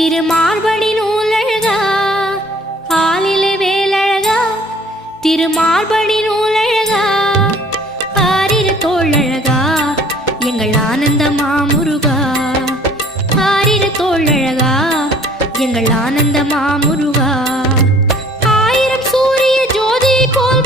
திருமார்படி நூலழகா ஆலிலை வேலழகா திருமார்படி நூலழகா ஆரிரு தோழழகா எங்கள் ஆனந்த மாமுருகா ஆரிரு தோழழகா எங்கள் ஆனந்த மாமுருகா ஆயிரம் சூரிய ஜோதி போல்